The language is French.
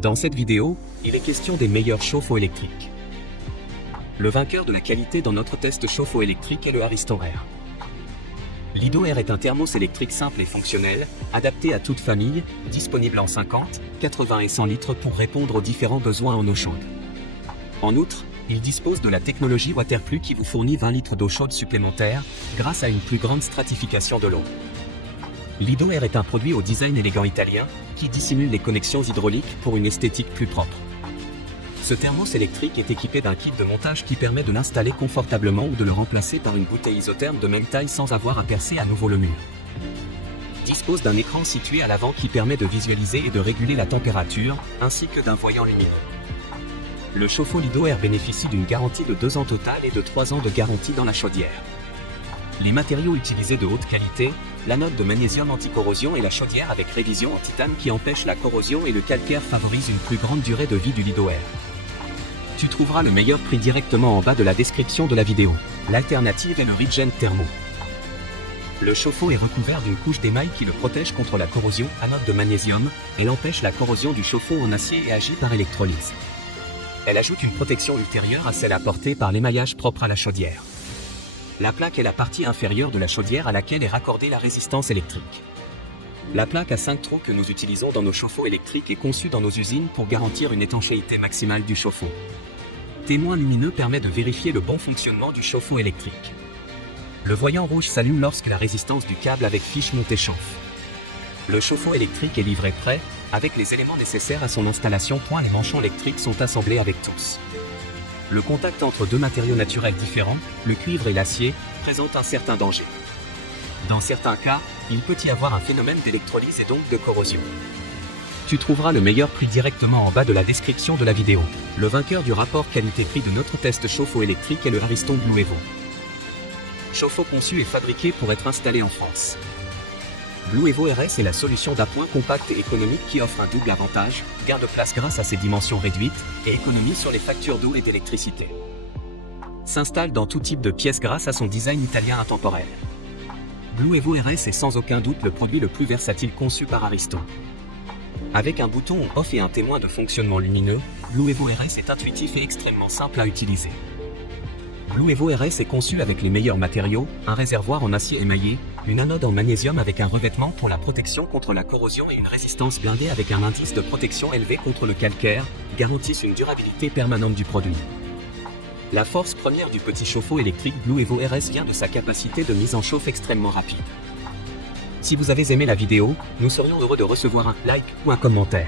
Dans cette vidéo, il est question des meilleurs chauffe-eau électriques. Le vainqueur de la qualité dans notre test chauffe-eau électrique est le Ariston-R. Lido-Air est un thermos électrique simple et fonctionnel, adapté à toute famille, disponible en 50, 80 et 100 litres pour répondre aux différents besoins en eau chaude. En outre, il dispose de la technologie Waterplus qui vous fournit 20 litres d'eau chaude supplémentaire, grâce à une plus grande stratification de l'eau. Lido-Air est un produit au design élégant italien, qui dissimule les connexions hydrauliques pour une esthétique plus propre. Ce thermos électrique est équipé d'un kit de montage qui permet de l'installer confortablement ou de le remplacer par une bouteille isotherme de même taille sans avoir à percer à nouveau le mur. Dispose d'un écran situé à l'avant qui permet de visualiser et de réguler la température, ainsi que d'un voyant lumineux. Le chauffe-eau Lido-Air bénéficie d'une garantie de 2 ans totale et de 3 ans de garantie dans la chaudière. Les matériaux utilisés de haute qualité, l'anode de magnésium anti-corrosion et la chaudière avec révision en titane qui empêche la corrosion et le calcaire favorisent une plus grande durée de vie du Lido-Air. Tu trouveras le meilleur prix directement en bas de la description de la vidéo. L'alternative est le Regen Thermo. Le chauffe-eau est recouvert d'une couche d'émail qui le protège contre la corrosion, anode de magnésium, elle empêche la corrosion du chauffe-eau en acier et agit par électrolyse. Elle ajoute une protection ultérieure à celle apportée par l'émaillage propre à la chaudière. La plaque est la partie inférieure de la chaudière à laquelle est raccordée la résistance électrique. La plaque à 5 trous que nous utilisons dans nos chauffe-eau électriques est conçue dans nos usines pour garantir une étanchéité maximale du chauffe-eau. Témoin lumineux permet de vérifier le bon fonctionnement du chauffe-eau électrique. Le voyant rouge s'allume lorsque la résistance du câble avec fiche montée chauffe. Le chauffe-eau électrique est livré prêt, avec les éléments nécessaires à son installation. Les manchons électriques sont assemblés avec tous. Le contact entre deux matériaux naturels différents, le cuivre et l'acier, présente un certain danger. Dans certains cas, il peut y avoir un phénomène d'électrolyse et donc de corrosion. Tu trouveras le meilleur prix directement en bas de la description de la vidéo. Le vainqueur du rapport qualité-prix de notre test chauffe-eau électrique est le Ariston Blue Evo. Chauffe-eau conçu et fabriqué pour être installé en France. Blue Evo RS est la solution d'appoint compacte et économique qui offre un double avantage, gain de place grâce à ses dimensions réduites, et économie sur les factures d'eau et d'électricité. S'installe dans tout type de pièces grâce à son design italien intemporel. Blue Evo RS est sans aucun doute le produit le plus versatile conçu par Ariston. Avec un bouton off et un témoin de fonctionnement lumineux, Blue Evo RS est intuitif et extrêmement simple à utiliser. Blue Evo RS est conçu avec les meilleurs matériaux, un réservoir en acier émaillé, une anode en magnésium avec un revêtement pour la protection contre la corrosion et une résistance blindée avec un indice de protection élevé contre le calcaire, garantissent une durabilité permanente du produit. La force première du petit chauffe-eau électrique Blue Evo RS vient de sa capacité de mise en chauffe extrêmement rapide. Si vous avez aimé la vidéo, nous serions heureux de recevoir un like ou un commentaire.